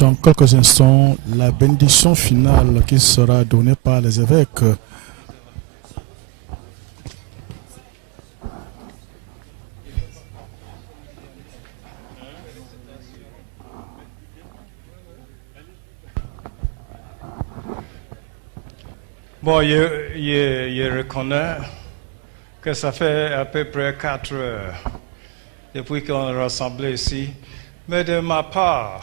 Dans quelques instants, la bénédiction finale qui sera donnée par les évêques. Bon, je reconnais que ça fait à peu près 4 heures depuis qu'on est rassemblés ici. Mais de ma part,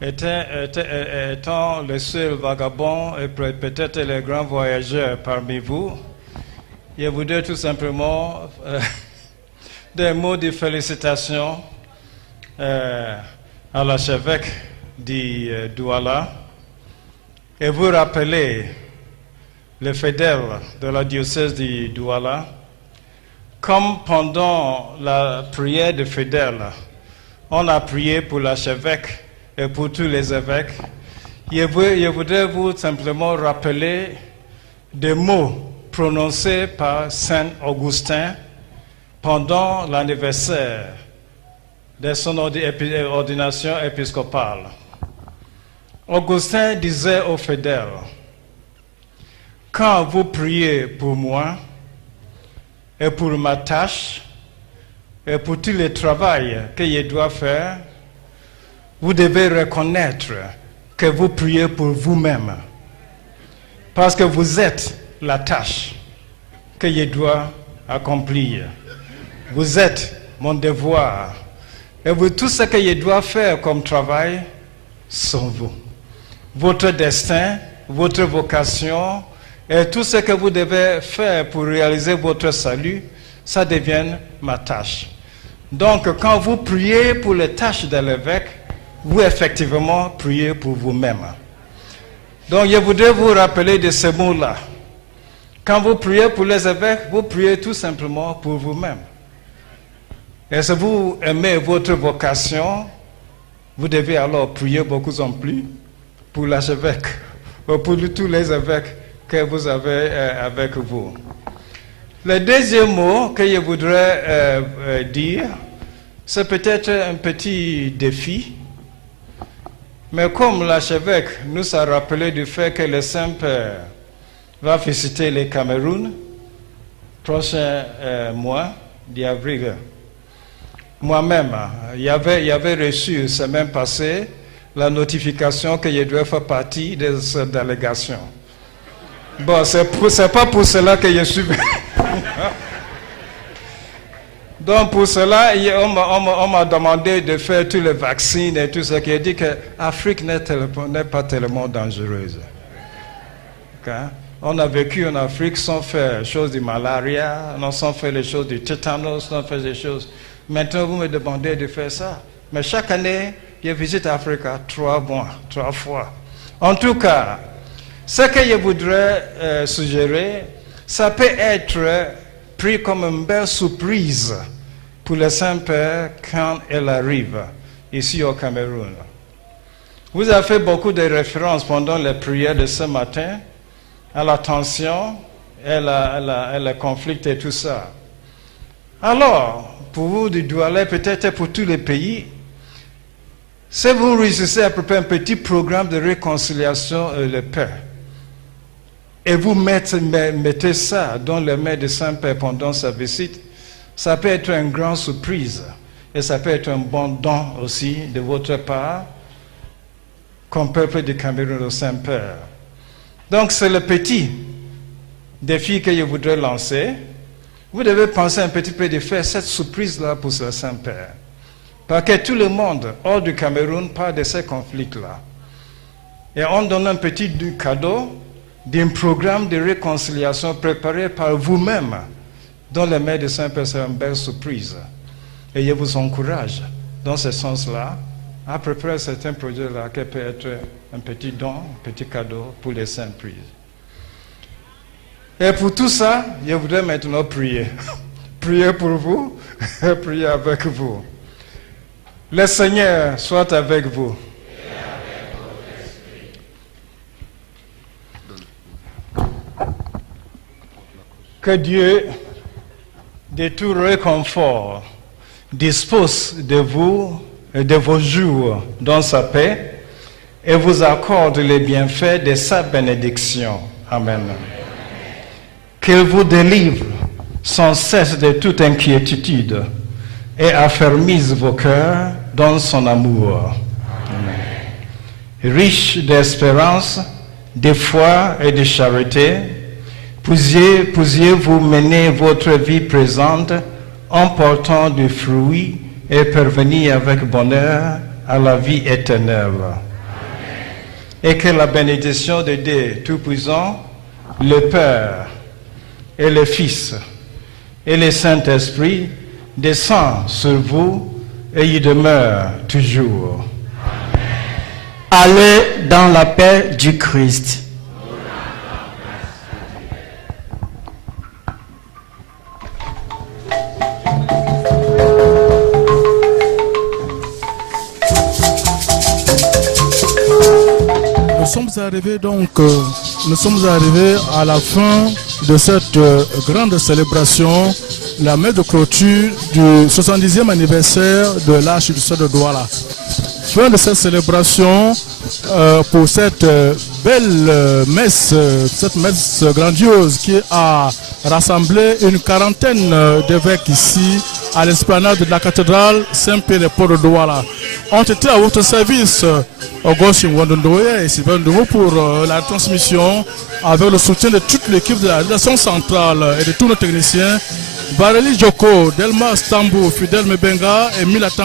étant le seul vagabond et peut-être le grand voyageur parmi vous, je voudrais tout simplement des mots de félicitations à l'archevêque de Douala et vous rappeler les fidèles de la diocèse de Douala, comme pendant la prière des fidèles, on a prié pour l'archevêque et pour tous les évêques. Je voudrais vous simplement rappeler des mots prononcés par Saint Augustin pendant l'anniversaire de son ordination épiscopale. Augustin disait aux fidèles, « Quand vous priez pour moi et pour ma tâche et pour tout le travail que je dois faire, vous devez reconnaître que vous priez pour vous-même, parce que vous êtes la tâche que je dois accomplir. Vous êtes mon devoir. Et vous, tout ce que je dois faire comme travail sont vous. Votre destin, votre vocation, et tout ce que vous devez faire pour réaliser votre salut, ça devient ma tâche. Donc, quand vous priez pour les tâches de l'évêque, vous effectivement priez pour vous-même. Donc, je voudrais vous rappeler de ces mots-là. Quand vous priez pour les évêques, vous priez tout simplement pour vous-même. Et si vous aimez votre vocation, vous devez alors prier beaucoup en plus pour l'archevêque, ou pour tous les évêques que vous avez avec vous. Le deuxième mot que je voudrais dire, c'est peut-être un petit défi, mais comme l'archevêque nous a rappelé du fait que le Saint-Père va visiter le Cameroun prochain mois d'avril, moi-même, j'avais reçu semaine passée la notification que je devais faire partie de cette délégation. Bon, c'est pas pour cela que je suis venu. Donc pour cela, on m'a demandé de faire tous les vaccins et tout ce qui dit que l'Afrique n'est pas tellement dangereuse. Okay? On a vécu en Afrique sans faire les choses de malaria, sans faire les choses du tétanos, sans faire des choses. Maintenant, vous me demandez de faire ça. Mais chaque année, je visite l'Afrique 3 fois. En tout cas, ce que je voudrais suggérer, ça peut être pris comme une belle surprise pour le Saint-Père quand elle arrive ici au Cameroun. Vous avez fait beaucoup de références pendant les prières de ce matin à la tension, et le conflit et tout ça. Alors, pour vous de Douala, peut-être pour tous les pays, si vous réussissez à préparer un petit programme de réconciliation et de paix, et vous mettez ça dans les mains de Saint-Père pendant sa visite, ça peut être une grande surprise. Et ça peut être un bon don aussi de votre part, comme peuple du Cameroun au Saint-Père. Donc c'est le petit défi que je voudrais lancer. Vous devez penser un petit peu de faire cette surprise-là pour le Saint-Père. Parce que tout le monde, hors du Cameroun, parle de ces conflits-là. Et on donne un petit cadeau d'un programme de réconciliation préparé par vous-même, dans les mains de Saint-Père, c'est une belle surprise. Et je vous encourage, dans ce sens-là, à préparer certains projets-là qui peut être un petit don, un petit cadeau pour les saintes prises. Et pour tout ça, je voudrais maintenant prier. Prier pour vous, et prier avec vous. Le Seigneur soit avec vous. Que Dieu, de tout réconfort, dispose de vous de vos jours dans sa paix et vous accorde les bienfaits de sa bénédiction. Amen. Qu'il vous délivre sans cesse de toute inquiétude et affermisse vos cœurs dans son amour. Amen. Riche d'espérance, de foi et de charité, puissiez-vous mener votre vie présente en portant du fruit et parvenir avec bonheur à la vie éternelle. Amen. Et que la bénédiction de Dieu Tout-Puissant, le Père et le Fils et le Saint-Esprit descend sur vous et y demeure toujours. Allez dans la paix du Christ. Nous sommes arrivés à la fin de cette grande célébration, la messe de clôture du 70e anniversaire de l'archidiocèse de Douala. Fin de cette célébration pour cette belle messe, cette messe grandiose qui a rassemblé une quarantaine d'évêques ici à l'esplanade de la cathédrale Saint-Pierre-et-Paul de Douala. Ont été à votre service Augustin Wandondoye et Sylvain Ndomo pour la transmission avec le soutien de toute l'équipe de la rédaction centrale et de tous nos techniciens. Bareli Joko, Delma Stambo, Fidel Mebenga et Milatan.